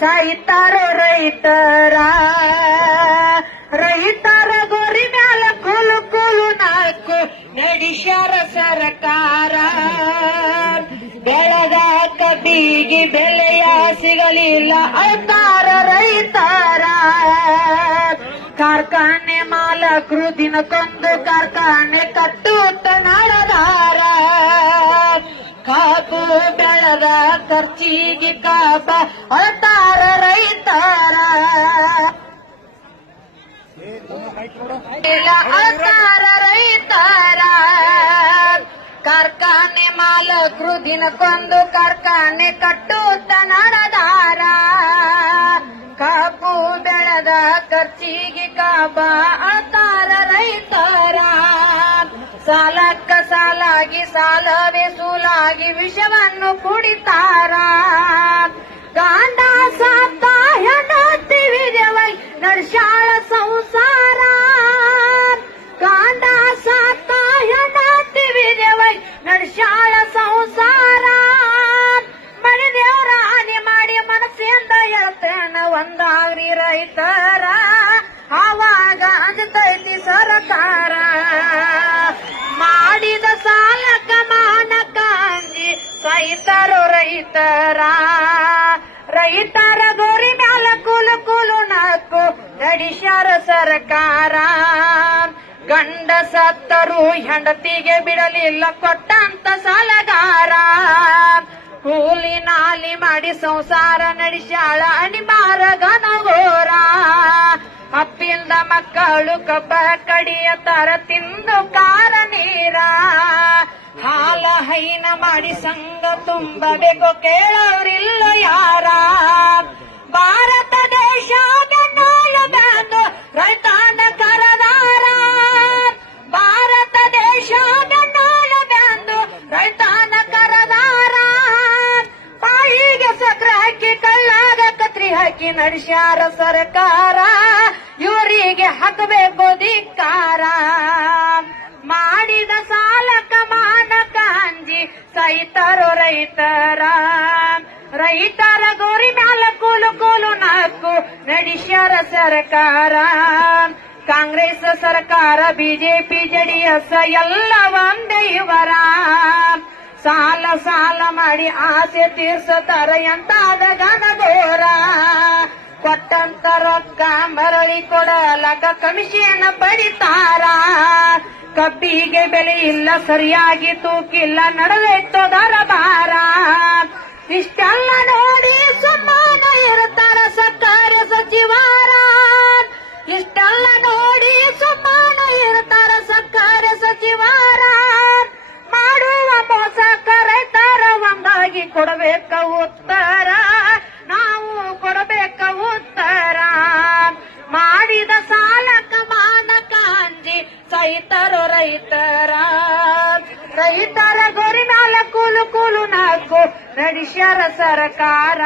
ಸಾಯ್ತಾರೋ ರೈತರ ರೈತರ ಗೋರಿ ಮ್ಯಾಲ ಕೂಲು ಕೂಲು ನಾಲ್ಕು ನಡೆಸ್ಯಾರ ಸರ್ಕಾರ. ಬೆಳೆದ ಕಬ್ಬಿಗೆ ಬೆಲೆಯ ಸಿಗಲಿಲ್ಲ ಅಳ್ತಾರ ರೈತರ. ಕಾರ್ಖಾನೆ ಮಾಲಕರು ದಿನಕ್ಕೊಂದು ಕಾರ್ಖಾನೆ ಕಟ್ಟುತ್ತ ನಾಳದಾರ. ಕಾಪು ಬೆಳೆದ ಖರ್ಚಿಗೆ ಕಾಪ ಅಳ್ತಾರ ರೈತರ. ಅಳ್ತಾರ ರೈತರ. ಕಾರ್ಖಾನೆ ಮಾಲಕರು ದಿನಕ್ಕೊಂದು ಕಾರ್ಖಾನೆ ಕಟ್ಟುತ್ತ ನಡೆದಾರ. ಕಾಪು ಬೆಳೆದ ಖರ್ಚಿಗೆ ಕಾಪ ಅಳ್ತಾರ ರೈತರ. ಸಾಲಕ್ಕ ಸಾಲಾಗಿ ಸಾಲವೇ ಸೂಲಾಗಿ ವಿಷವನ್ನು ಕುಡಿತಾರ. ಗಾಂಡ ಸಾತ ಹೆಂಡತಿ ವಿಜಯವಾಗಿ ನಡ್ಸ್ಯಾಳ ಸಂಸಾರ. ಗಾಂಡ ಸಾತ ಹೆಂಡತಿ ವಿಜಯವಾಗಿ ನಡ್ಸ್ಯಾಳ ಸಂಸಾರ. ಮನೆ ದೇವರ ಹಾನಿ ಮಾಡಿ ಮನಸ್ಸಿಂದ ಹೇಳ್ತೇನ ಒಂದಾಗ್ರಿ ರೈತರ. ಆವಾಗ ಅಂಜತೈತಿ ಸರ್ಕಾರ. ಮಾಡಿದ ಸಾಲಕ ಮಾನಕ ಅಂಜಿ ಸಾಯ್ತಾರೋ ರೈತರ. ರೈತರ ಗೋರಿ ಮ್ಯಾಲ ಕೂಲು ಕೂಲು ನಾಲ್ಕು ನಡೆಸ್ಯಾರ ಸರ್ಕಾರ. ಗಂಡ ಸತ್ತರು ಹೆಂಡತಿಗೆ ಬಿಡಲಿಲ್ಲ ಕೊಟ್ಟಂತ ಸಾಲಗಾರ. ಕೂಲಿ ನಾಲಿ ಮಾಡಿ ಸಂಸಾರ ನಡೆಸ್ಯಾಳ ಅನಿಮಾರ ಗನಗೋರ. ಅಪ್ಪಿಲ್ದ ಮಕ್ಕಳು ಕಬ್ಬ ಕಡಿಯತಾರ ತಿಂದು ಕಾರ ನೀರ. ಹಾಲ ಹೈನ ಮಾಡಿ ಸಂಘ ತುಂಬಬೇಕು ಕೇಳೋರಿಲ್ಲ ಯಾರ. ಭಾರತ ದೇಶ ಬೆನ್ನಾಳು ಬ್ಯಾಂದು ರೈತಾನ ಕರದಾರ. ಭಾರತ ದೇಶ ಬೆನ್ನಾಳು ಬ್ಯಾಂದು ರೈತಾನ ಕರದಾರ. ಬಾಯಿಗೆ ಸಕ್ರೆ ಹಾಕಿ ಕಳ್ಳಾಗ ಕತ್ರಿ ಹಾಕಿ ನಡೆಸ್ಯಾರ ಸರ್ಕಾರ. ಇವರಿಗೆ ಹಾಕಬೇಕು ಧಿಕ್ಕಾರ. ಮಾಡಿದ ಸಾಲಕ ಮಾನಕ ಅಂಜಿ ಸಾಯ್ತಾರೋ ರೈತರ. ರೈತರ ಗೋರಿ ಮ್ಯಾಲ ಕೂಲು ಕೂಲು ನಾಲ್ಕು ನಡೆಸ್ಯಾರ ಸರ್ಕಾರ. ಕಾಂಗ್ರೆಸ್ ಸರ್ಕಾರ ಬಿಜೆಪಿ ಜೆಡಿಎಸ್ ಎಲ್ಲ ಒಂದೇ ಇವರ. ಸಾಲ ಸಾಲ ಮಾಡಿ ಆಸೆ ತೀರ್ಸತಾರ ಎಂತಾದ ಗನಗೋರ. ಕೊಟ್ಟಂತ ರೊಕ್ಕ ಮರಳಿ ಕೊಡಲಕ ಕಮಿಷನ್ ಪಡಿತಾರ. ಕಬ್ಬಿಗೆ ಬೆಲೆ ಇಲ್ಲ ಸರಿಯಾಗಿ ತೂಕಿಲ್ಲ ನಡೆದೈತೋ ದರಬಾರ. ಇಷ್ಟೆಲ್ಲ ನೋಡಿ ಸುಮ್ಮನೆ ಇರ್ತಾರ ಸರ್ಕಾರಿ ಸಚಿವರ. ಇಷ್ಟೆಲ್ಲ ನೋಡಿ ಸುಮ್ಮನೆ ಇರ್ತಾರ ಸರ್ಕಾರಿ ಸಚಿವರ. ಮಾಡುವ ಮೋಸಕ ರೈತರ ಒಂದಾಗಿ ಕೊಡಬೇಕ ಉತ್ತರ. ನಾವು ಕೊಡಬೇಕ ಉತ್ತರ. ಮಾಡಿದ ಸಾಲಕ ಮಾನಕ ಅಂಜಿ ಸಾಯ್ತಾರೋ ರೈತರ. ರೈತರ ಗೋರಿ ಮ್ಯಾಲ ಕೂಲು ಕೂಲು ನಾಲ್ಕು ನಡೆಸ್ಯಾರ ಸರ್ಕಾರ.